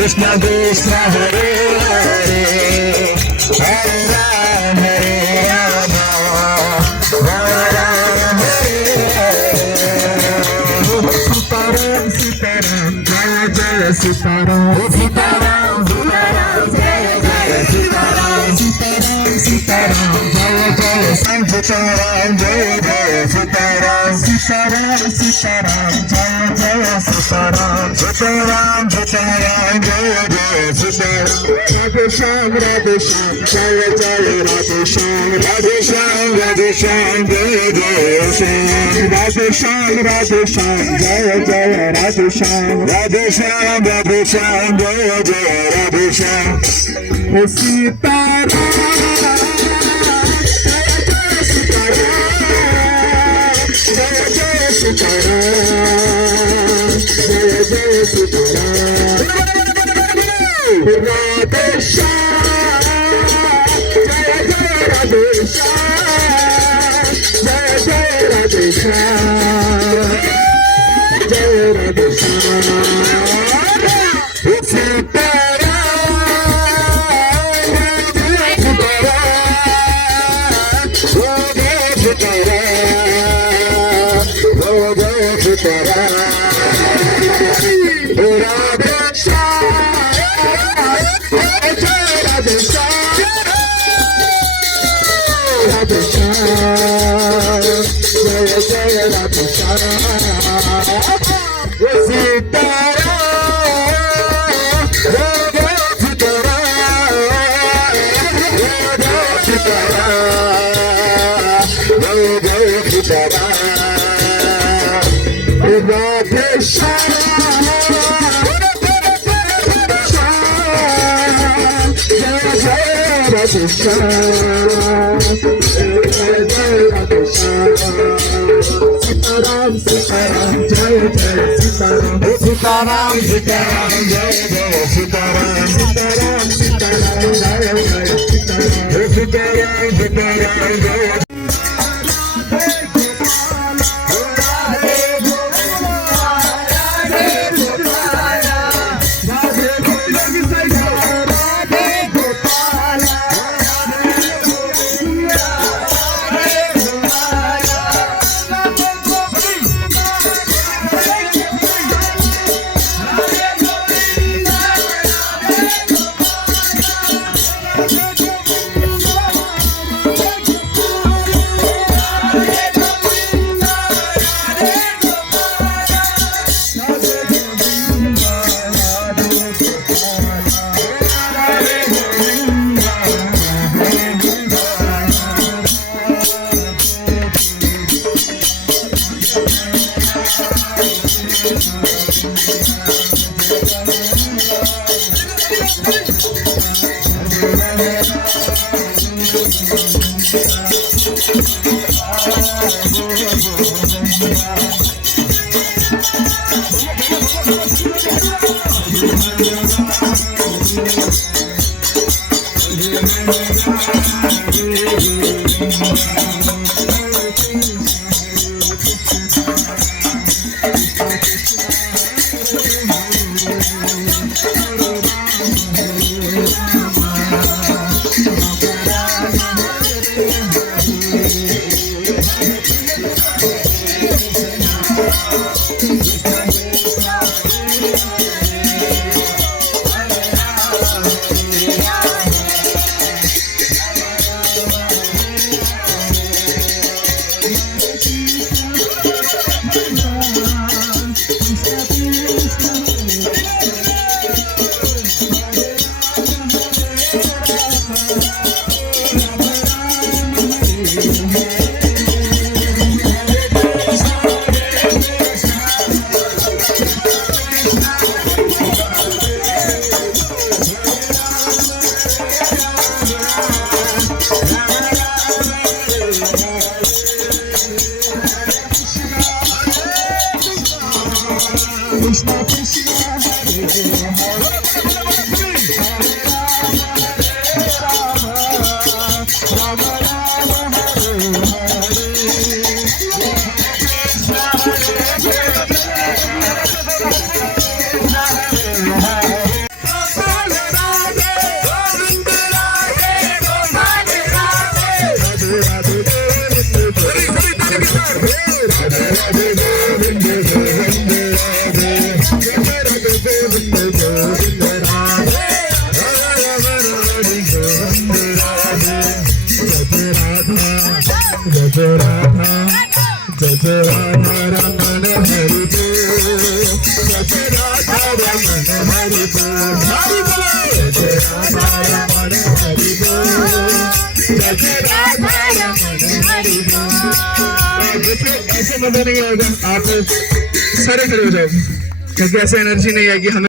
Krishna Krishna Hare Hare Hare Ram Hare Rama Rama Rama Hare Hare Sitaram Sitaram Jaya Jaya Sitaram Sitaram Sitaram Jaya Jaya Sitaram Sitaram Sitaram Jaya Jaya Sitaram Jaya Jaya Sitaram Sitaram Sitaram Jaya Jaya Sitaram Sitaram Sitaram Jaya Jaya Sitaram Radhe Shyam Radhe Shyam Jaya Jaya Radhe Shyam Radhe Shyam Radhe Shyam Jaya Jaya Shyam Radhe Shyam Radhe Shyam Jaya Jaya Radhe Shyam Radhe Shyam Radhe Shyam Jaya Jaya Radhe Shyam Sitaram Jaya Jaya Sitaram Jaya Jaya Sitaram Radhe Shyam Jaya Jaya Radhe Shyam Jaya Jaya Radhe Shyam Jaya Radhe Shyam Sitaram Sitaram Jaya Jaya Sitaram Sitaram Sitaram Jaya Jaya Sitaram Sitaram Sitaram Jaya Jaya Sitaram Sitaram Sitaram Jaya ऐसे मजा नहीं आएगा, आप सारे खड़े हो जाओ क्योंकि ऐसे एनर्जी नहीं आएगी हमें।